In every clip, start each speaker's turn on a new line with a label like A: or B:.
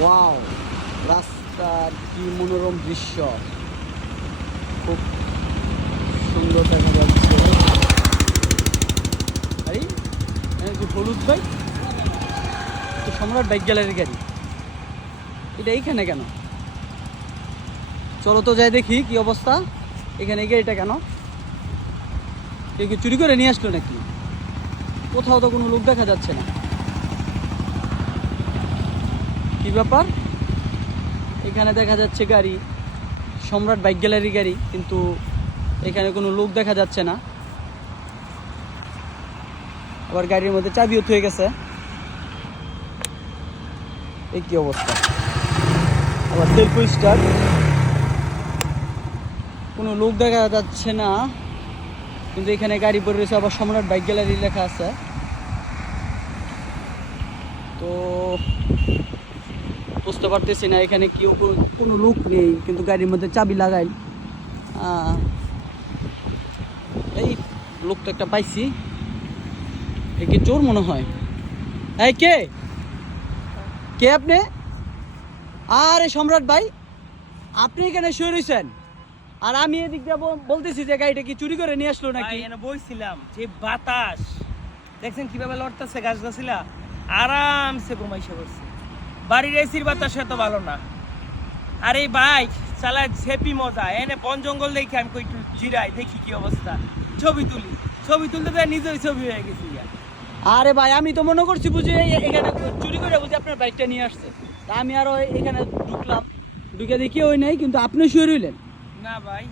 A: Wow রাস্তার কি মনোরম দৃশ্য। খুব সুন্দর দেখা যাচ্ছে। এখানে হলুদ বাইক তো সম্রাট বাইক গ্যালারির গাড়ি। এটা এইখানে কেন? চলো তো যাই দেখি কি অবস্থা। এখানে গাড়িটা কেন? কেউ চুরি করে নিয়ে আসলো নাকি? কোথাও তো কোনো লোক দেখা যাচ্ছে না। কি ব্যাপার? এখানে দেখা যাচ্ছে গাড়ি, সম্রাট বাইক গ্যালারি গাড়ি, কিন্তু এখানে কোনো লোক দেখা যাচ্ছে না। আবার গাড়ির মধ্যে চাবিও থয়ে গেছে। এই কি অবস্থা? আবার সেলফ স্টার্ট। কোনো লোক দেখা যাচ্ছে না, কিন্তু এখানে গাড়ি পড়ে রয়েছে। আবার সম্রাট বাইক গ্যালারি লেখা আছে। তো বুঝতে পারতেছি না এখানে কেউ কোনো- লোক নেই কিন্তু গাড়ির মধ্যে চাবি লাগাই এই লোক তো একটা পাইছি। একে চোর মনে হয়। এই কে? কে আপনি? আরে সম্রাট ভাই আপনি এখানে শুয়ে রয়েছেন আর আমি এদিক দিয়ে বলতেছি যে গাড়িটা কি চুরি করে নিয়ে আসলো নাকি?
B: বইছিলাম যে বাতাস। দেখছেন কীভাবে লড়তেছে গাছ গাছিলা? আরামসে ঘুমাইসে করছে বাড়ির এসির বাতাস এত ভালো না। আর এই বাইক চালা ঝেপি মজা। এনে বন জঙ্গল দেখি আমি কই জিরাই দেখি কি অবস্থা। ছবি তুলি। ছবি তুলতে তো নিজেই ছবি হয়ে গেছি
A: আরে ভাই আমি তো মনে করছি বুঝি এখানে চুরি করে বুঝি আপনার বাইকটা নিয়ে আসছে। তা আমি আরও এখানে ঢুকলাম। ঢুকে দেখি ওই নাই কিন্তু আপনি শুয়ে রইলেন।
B: না ভাই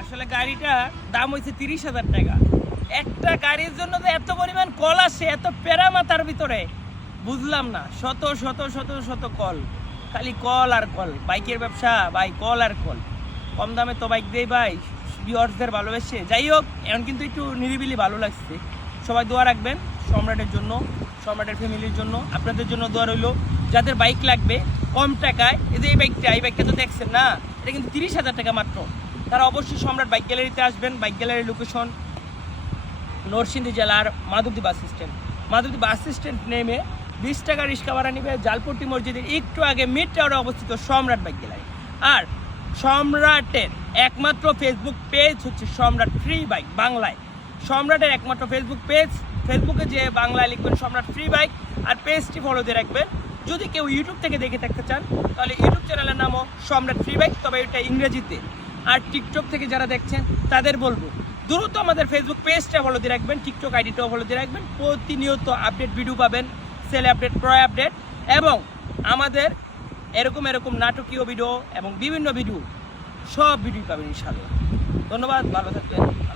B: আসলে গাড়িটা দাম হয়েছে তিরিশ হাজার টাকা। একটা গাড়ির জন্য তো এত পরিমাণ কল আসে এত প্যারা মাথার ভিতরে। বুঝলাম না। শত শত শত শত কল। খালি কল আর কল। বাইকের ব্যবসা, ভাই, কল আর কল। কম দামে তো বাইক দেই ভাই। বিয়ার্সদের ভালোবেসে। যাই হোক, এখন কিন্তু একটু নিরিবিলি ভালো লাগছে। সবাই দোয়া রাখবেন সম্রাটের জন্য, সম্রাটের ফ্যামিলির জন্য। আপনাদের জন্য দোয়া রইল। যাদের বাইক লাগবে, কম টাকায়, এই যে এই বাইকটা এই বাইকটা তো দেখছেন না? এটা কিন্তু তিরিশ হাজার টাকা মাত্র। তারা অবশ্যই সম্রাট বাইক গ্যালারিতে আসবেন। বাইক গ্যালারির লোকেশন নরসিংদী জেলার Madhabdi bus stand Madhabdi bus stand নেমে বিশ টাকা রিক্সা ভাড়া নিবে জালপট্টি মসজিদের একটু আগে মিড টাওয়ারে অবস্থিত সম্রাট বাইক গ্যালারি আর সম্রাটের একমাত্র ফেসবুক পেজ হচ্ছে সম্রাট ফ্রি বাইক বাংলায়। সম্রাটের একমাত্র ফেসবুক পেজ ফেসবুকে যে বাংলায় লিখবেন সম্রাট ফ্রি বাইক আর পেজটি ফলো দিয়ে রাখবেন। যদি কেউ ইউটিউব থেকে দেখে থাকতে চান, তাহলে ইউটিউব চ্যানেলের নামও সম্রাট ফ্রি বাইক তবে এটা ইংরেজিতে। আর টিকটক থেকে যারা দেখছেন, তাদের বলব, দ্রুত আমাদের ফেসবুক পেজটা ফলো দিয়ে রাখবেন টিকটক আইডিটাও ফলো দিয়ে রাখবেন। প্রতিনিয়ত আপডেট ভিডিও পাবেন। সেল আপডেট ক্রয় আপডেট এবং আমাদের এরকম এরকম নাটকীয় ভিডিও এবং বিভিন্ন ভিডিও সব ভিডিও পাবেন ইনশাল্লাহ ধন্যবাদ, ভালো থাকবেন।